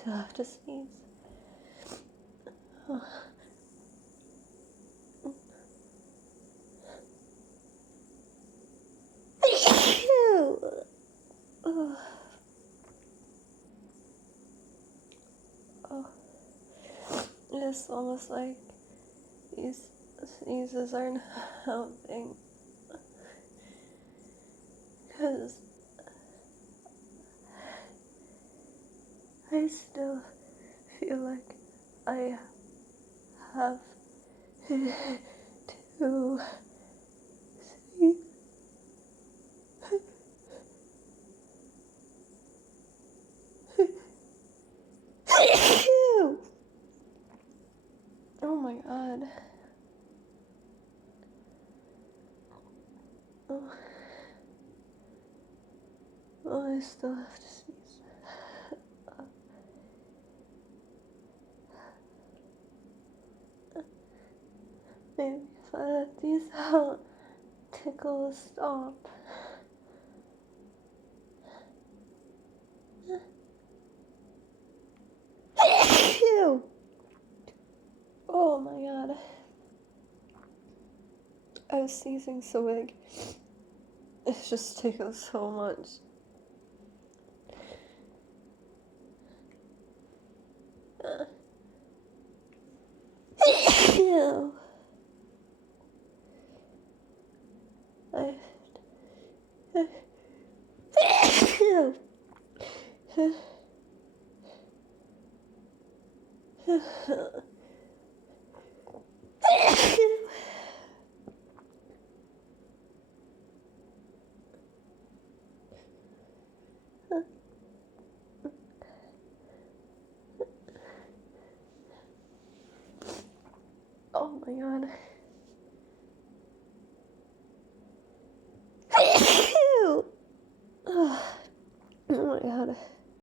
still have to sneeze. Oh. Oh. Oh. It's almost like these sneezes aren't helping. Because I still feel like I have to sneeze. Oh my god. Oh. Oh, I still have to sneeze. Maybe if I let these out, tickle will stop. Oh my god. I was sneezing so big. It just tickles so much. Ew.